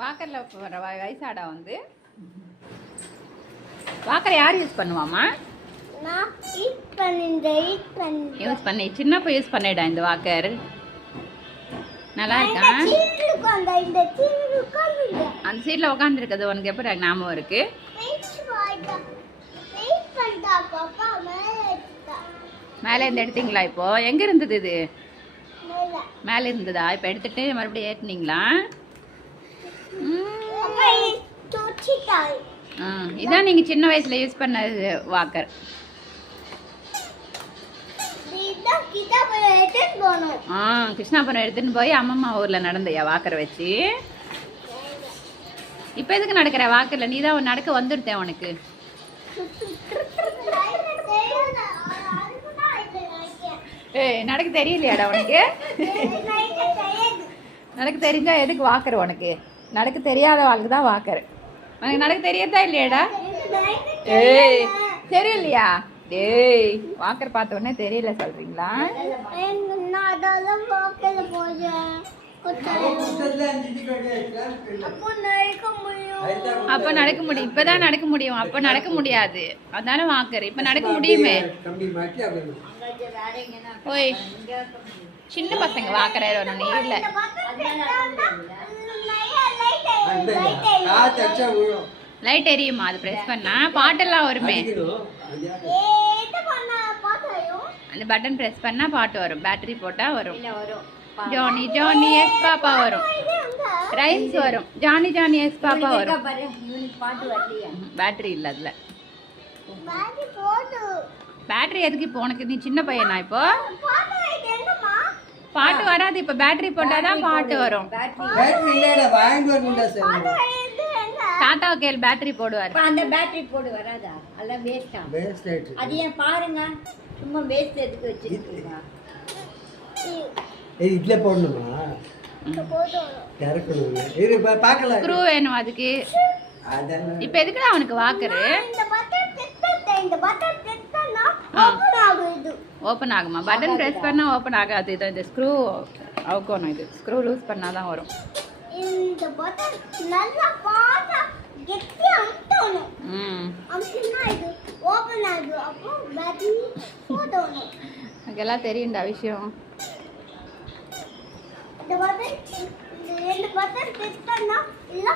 வாக்கரில் வர வயசாடா வந்து வாக்கரை யார் யூஸ் பண்ணுவாமா? யூஸ் பண்ணி சின்னப்ப யூஸ் பண்ணிடா இந்த வாக்கர். நல்லா இருக்கா? அந்த சீட்ல உட்காந்துருக்குது உனக்கு எப்படி ஞாபகம் இருக்கு? மேலே இருந்து எடுத்தீங்களா? இப்போ எங்க இருந்தது இது? மேலே இருந்ததா? இப்போ எடுத்துட்டு மறுபடியும் ஏற்றினீங்களா? இதான் நீங்க சின்ன வயசுல யூஸ் பண்ண வாக்கர். கிருஷ்ணாபுரம் எடுத்துன்னு போய் அம்மம்மா ஊர்ல நடந்தையா வாக்கர் வச்சு? இப்ப எதுக்கு நடக்கிற வாக்கர்ல? நீ தான் நடக்க வந்துருத்தேன் உனக்கு. நடக்க தெரியலையாடா உனக்கு? நடக்க தெரிஞ்சா எதுக்கு வாக்கர் உனக்கு? நடக்க தெரியாத வாழ்க்கை தான் வாக்கர். உனக்கு நடக்க தெரியறதா இல்லையாடா? ஏய் தெரியலையா? டேய் வாக்கர் பார்த்த உடனே தெரியல சொல்றீங்களா? அப்ப நடக்க முடியும். இப்பதான் நடக்க முடியும். அப்ப நடக்க முடியாது. அதான வாக்கர். இப்ப நடக்க முடியுமே. ஓய் சின்ன பசங்க வாக்கர் ஏறணும். நீ இல்ல லைட் எரியுமா? அது பிரஸ் பண்ணா பாட்டெல்லாம் வருமே. அந்த பட்டன் பிரஸ் பண்ணா பாட்டு வரும். பேட்டரி போட்டா வரும். ஜானி ஜானி எஸ் பாப்பா வரும். ரைம்ஸ் வரும். ஜானி ஜானி எஸ் பாப்பா வரும். பேட்டரி இல்ல அதுல. பேட்டரி எதுக்கு இப்போ உனக்கு? நீ சின்ன பையனா இப்போ? பாட்டு வராது. இப்ப பேட்டரி போட்டாதான் பாட்டு வரும். தாத்தா கேள் பேட்டரி போடுவார். அந்த பேட்டரி போடு வராதா? அல்ல வேஸ்டா? அது ஏன் பாருங்க, சும்மா வேஸ்ட் எதுக்கு வச்சிருக்கீங்க? இதுல போடணுமா? இறக்கணும். இது பார்க்கல. ஸ்க்ரூ வேணும் அதுக்கு. இப்போ எதுக்குடா அவனுக்கு வாக்கரு? ஓப்பன் ஆகுமா? பட்டன் பிரஸ் பண்ணா ஓப்பன் ஆகாது. இந்த ஸ்க்ரூ அவுக்கணும். இது ஸ்க்ரூ லூஸ் பண்ணாதான் வரும். இந்த பட்டன் நல்லா பாத்தா கெட்டியா அமுத்தணும். அமுத்தினா இது ஓபன் ஆகும். அப்போ பேட்டரி போடணும். அதெல்லாம் தெரியும்டா விஷயம். இந்த பட்டன் பிரஸ் பண்ணா இல்ல